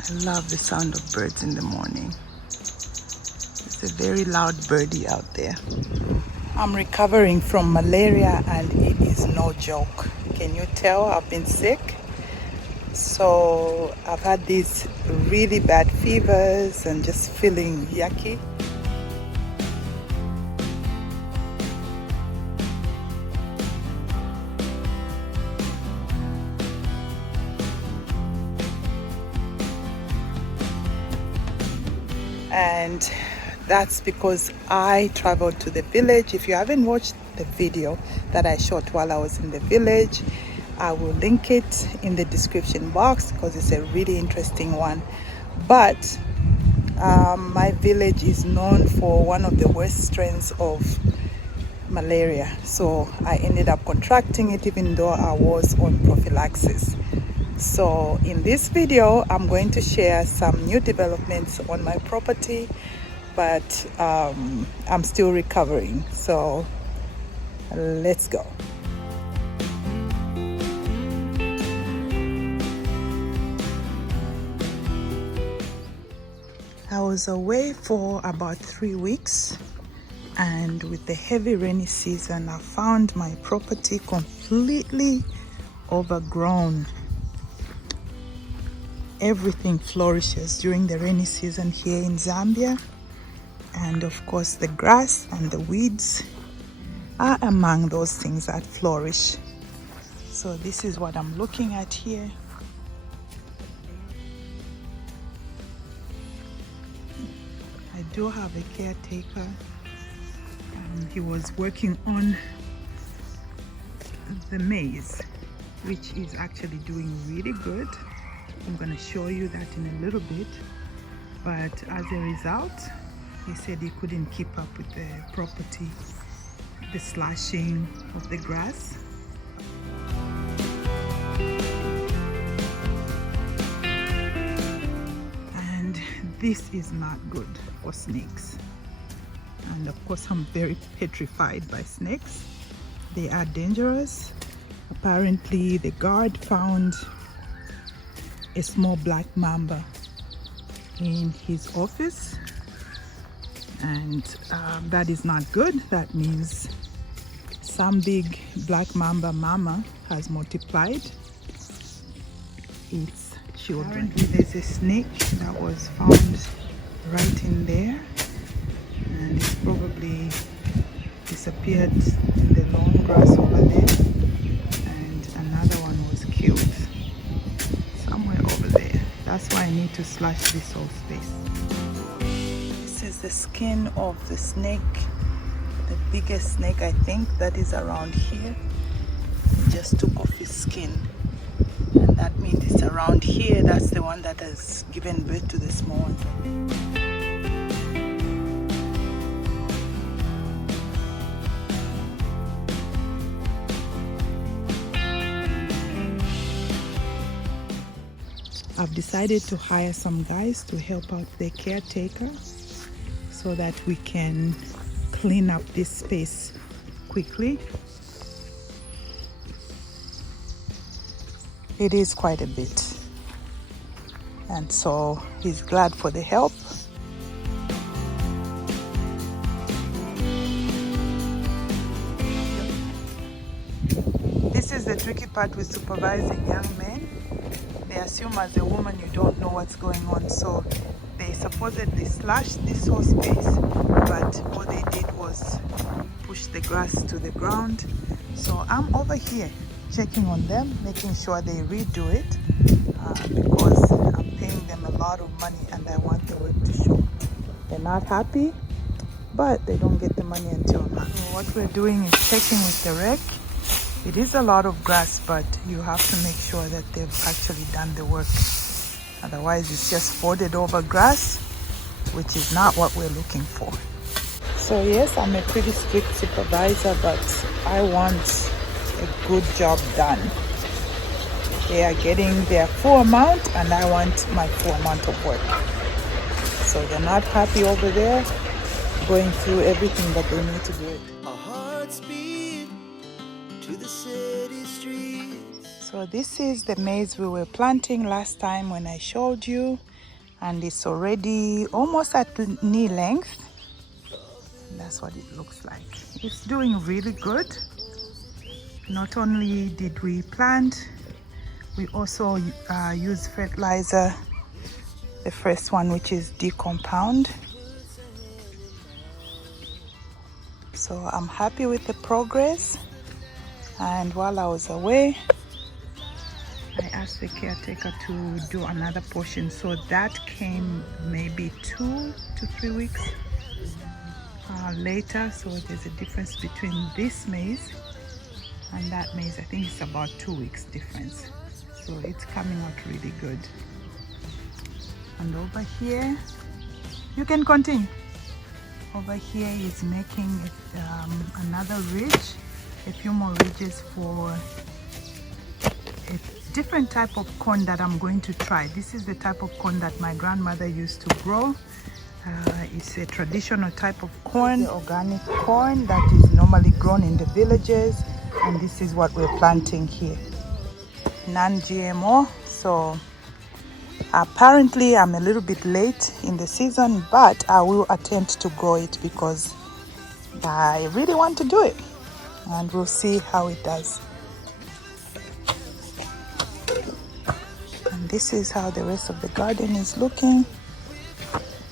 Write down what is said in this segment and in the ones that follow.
I love the sound of birds in the morning. It's a very loud birdie out there. I'm recovering from malaria and it is no joke. Can you tell I've been sick? So I've had these really bad fevers and just feeling yucky. And that's because I traveled to the village. If you haven't watched the video that I shot while I was in the village, I will link it in the description box because it's a really interesting one. But my village is known for one of the worst strains of malaria. So I ended up contracting it even though I was on prophylaxis. So in this video, I'm going to share some new developments on my property, but I'm still recovering. So let's go. I was away for about 3 weeks, and with the heavy rainy season, I found my property completely overgrown. Everything flourishes during the rainy season here in Zambia, and of course the grass and the weeds are among those things that flourish. So this is what I'm looking at here. I do have a caretaker. He was working on the maize, which is actually doing really good. I'm going to show you that in a little bit, but as a result, he said he couldn't keep up with the property, the slashing of the grass. And this is not good for snakes. And of course, I'm very petrified by snakes. They are dangerous. Apparently, the guard found a small black mamba in his office, and that is not good. That means some big black mamba mama has multiplied its children. Apparently there's a snake that was found right in there, and it probably disappeared in the long grass over there, and another one was killed somewhere over there. That's why I need to slash this whole space. This is the skin of the snake, the biggest snake I think that is around here. He just took off his skin, and that means it's around here. That's the one that has given birth to the small one. I've decided to hire some guys to help out the caretaker so that we can clean up this space quickly. It is quite a bit, and so he's glad for the help. This is the tricky part with supervising young men. They assume as a woman you don't know what's going on, so they supposedly slashed this whole space, but all they did was push the grass to the ground. So I'm over here checking on them, making sure they redo it, because I'm paying them a lot of money and I want the work to show. They're not happy, but they don't get the money until now. So what we're doing is checking with the rec. It is a lot of grass, but you have to make sure that they've actually done the work. Otherwise, it's just folded over grass, which is not what we're looking for. So yes, I'm a pretty strict supervisor, but I want a good job done. They are getting their full amount, and I want my full amount of work. So they're not happy over there, going through everything that they need to do it. So this is the maize we were planting last time when I showed you, and it's already almost at knee length. That's what it looks like. It's doing really good. Not only did we plant, we also use fertilizer, the first one, which is decompound. So I'm happy with the progress. And while I was away, I asked the caretaker to do another portion. So that came maybe 2 to 3 weeks later. So there's a difference between this maize and that maize. I think it's about 2 weeks difference. So it's coming out really good. And over here, you can continue. Over here is making another ridge, a few more ridges for a different type of corn that I'm going to try. This is the type of corn that my grandmother used to grow. It's a traditional type of corn, the organic corn that is normally grown in the villages, and this is what we're planting here. Non-GMO. So apparently I'm a little bit late in the season, but I will attempt to grow it because I really want to do it, and we'll see how it does. And this is how the rest of the garden is looking.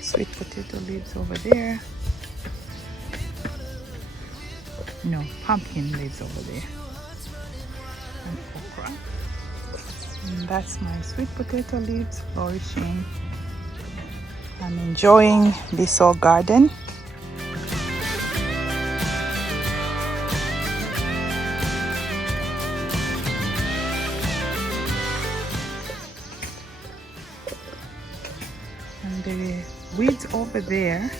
Sweet potato leaves over there. No, pumpkin leaves over there. And okra. And that's my sweet potato leaves flourishing. I'm enjoying this whole garden. And the weeds over there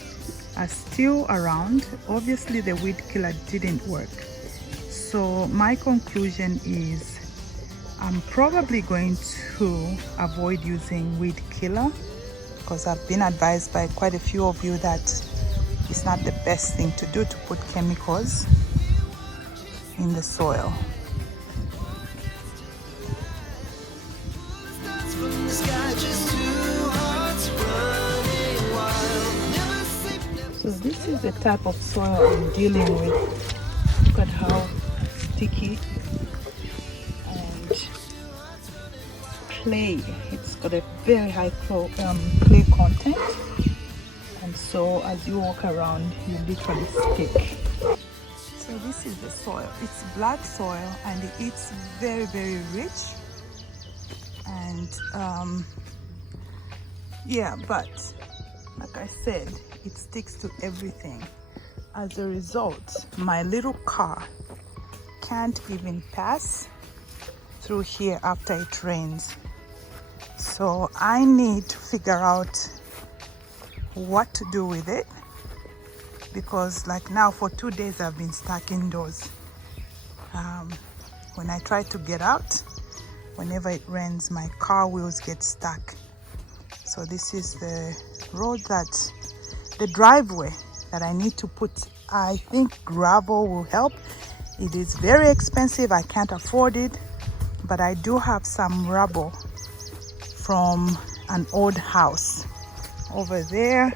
are still around. Obviously the weed killer didn't work. So my conclusion is I'm probably going to avoid using weed killer, because I've been advised by quite a few of you that it's not the best thing to do to put chemicals in the soil. So this is the type of soil I'm dealing with. Look at how sticky and clay. It's got a very high clay content, and so as you walk around you literally stick. So this is the soil. It's black soil and it's very, very rich, and yeah, but like I said, it sticks to everything. As a result, my little car can't even pass through here after it rains. So I need to figure out what to do with it, because like now for 2 days I've been stuck indoors. When I try to get out, whenever it rains, my car wheels get stuck. So this is the road the driveway that I need to put. I think gravel will help. It is very expensive, I can't afford it, but I do have some rubble from an old house over there,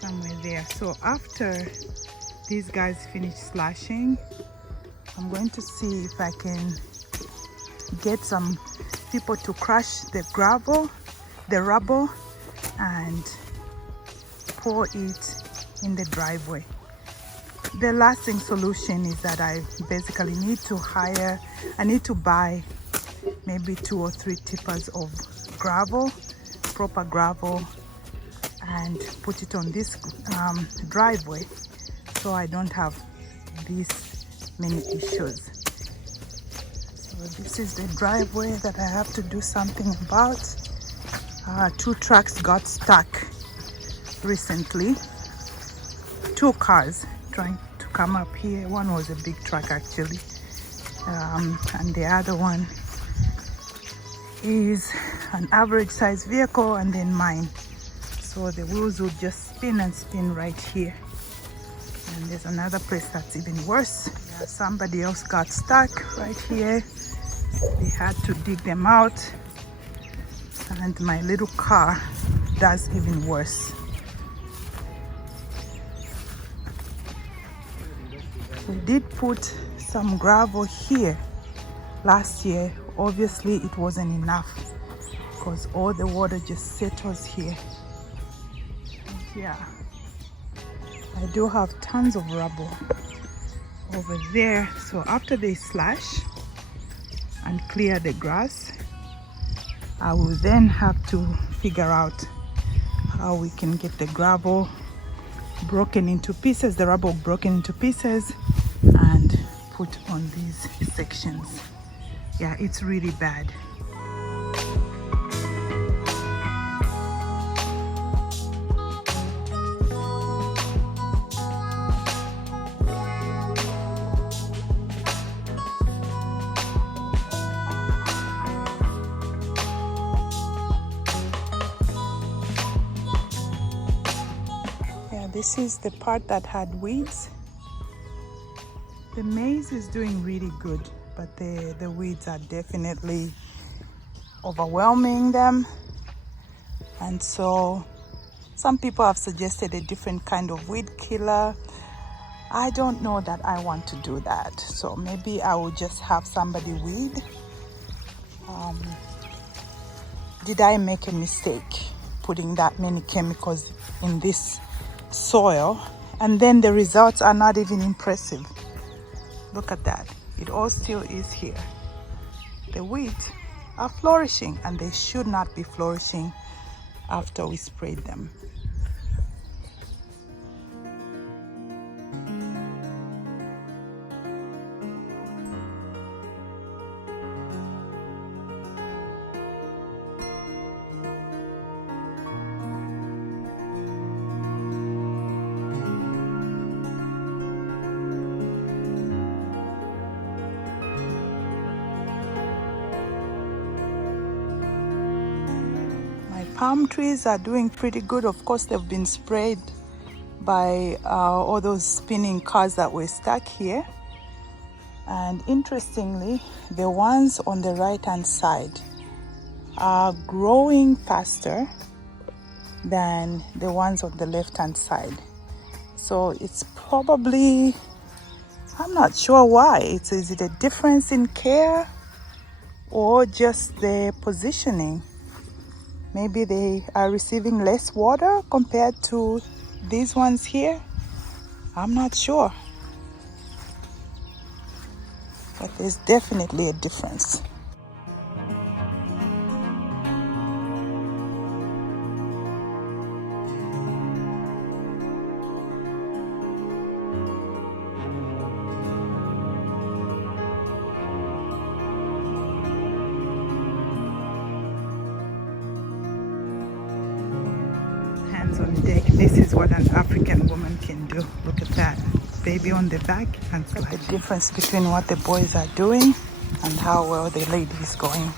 somewhere there. So after these guys finish slashing, I'm going to see if I can get some people to crush the rubble, and pour it in the driveway. The lasting solution is that I basically need to buy maybe 2 or 3 tippers of gravel, proper gravel, and put it on this driveway, so I don't have these many issues. So this is the driveway that I have to do something about. 2 trucks got stuck recently. 2 cars trying to come up here. One was a big truck actually, and the other one is an average size vehicle, and then mine. So the wheels would just spin and spin right here. And there's another place that's even worse. Somebody else got stuck right here. They had to dig them out, and my little car does even worse. We did put some gravel here last year. Obviously it wasn't enough because all the water just settles here. And yeah, I do have tons of rubble over there. So after they slash and clear the grass, I will then have to figure out how we can get the gravel broken into pieces, the rubble broken into pieces, and put on these sections. Yeah, it's really bad. This is the part that had weeds. The maize is doing really good, but the weeds are definitely overwhelming them. And so some people have suggested a different kind of weed killer. I don't know that I want to do that. So maybe I will just have somebody weed. Did I make a mistake putting that many chemicals in this soil? And then the results are not even impressive. Look at that. It all still is here. The weeds are flourishing, and they should not be flourishing after we sprayed them. Palm trees are doing pretty good. Of course, they've been sprayed by all those spinning cars that were stuck here. And interestingly, the ones on the right hand side are growing faster than the ones on the left hand side. So it's probably, I'm not sure why. Is it a difference in care or just the positioning? Maybe they are receiving less water compared to these ones here. I'm not sure. But there's definitely a difference. On deck. This is what an African woman can do. Look at that. Baby on the back and slide. The difference between what the boys are doing and how well the lady is going.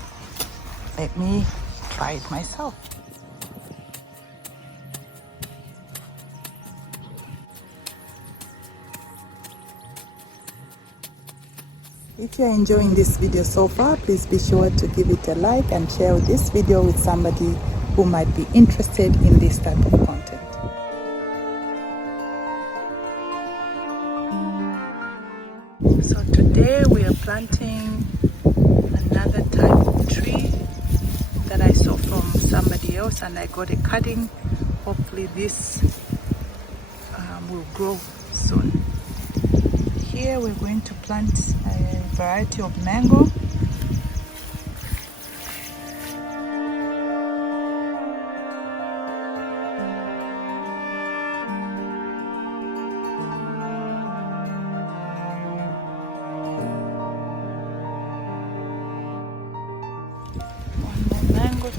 Let me try it myself. If you're enjoying this video so far, please be sure to give it a like and share this video with somebody who might be interested in this type of content. So today we are planting another type of tree that I saw from somebody else, and I got a cutting. Hopefully this will grow soon. Here we're going to plant a variety of mango.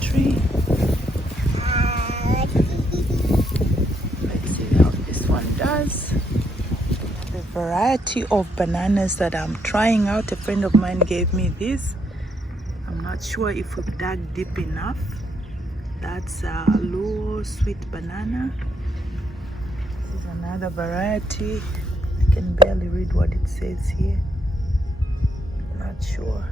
Tree. Let's see how this one does. The variety of bananas that I'm trying out, a friend of mine gave me this. I'm not sure if we've dug deep enough. That's a low sweet banana. This is another variety. I can barely read what it says here. Not sure.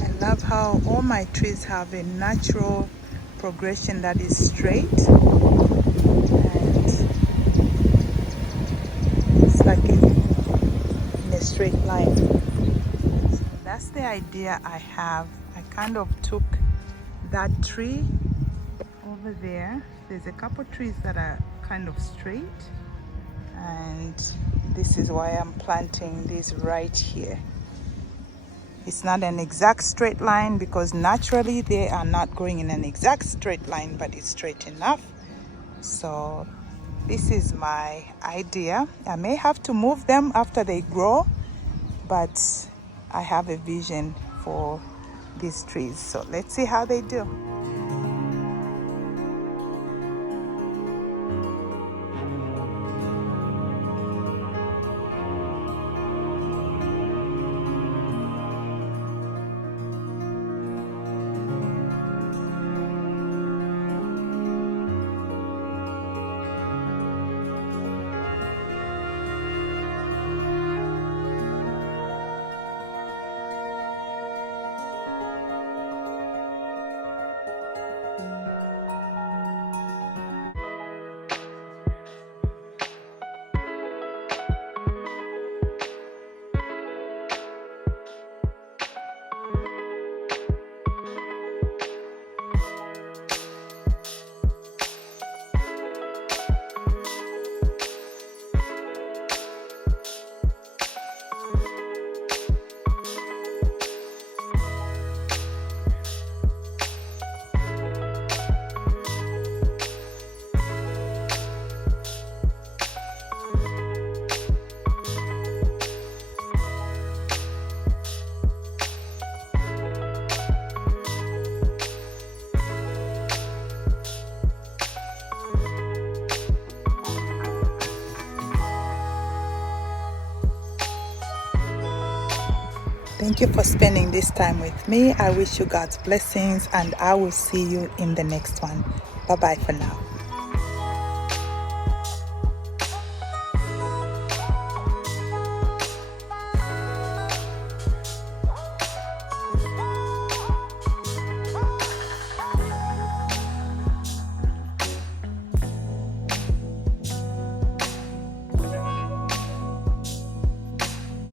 I love how all my trees have a natural progression that is straight, and it's like in a straight line. So that's the idea I have. I kind of took that tree over there. There's a couple trees that are kind of straight, and this is why I'm planting this right here. It's not an exact straight line because naturally they are not growing in an exact straight line, but it's straight enough. So this is my idea. I may have to move them after they grow, but I have a vision for these trees. So let's see how they do. Thank you for spending this time with me. I wish you God's blessings, and I will see you in the next one. Bye-bye for now.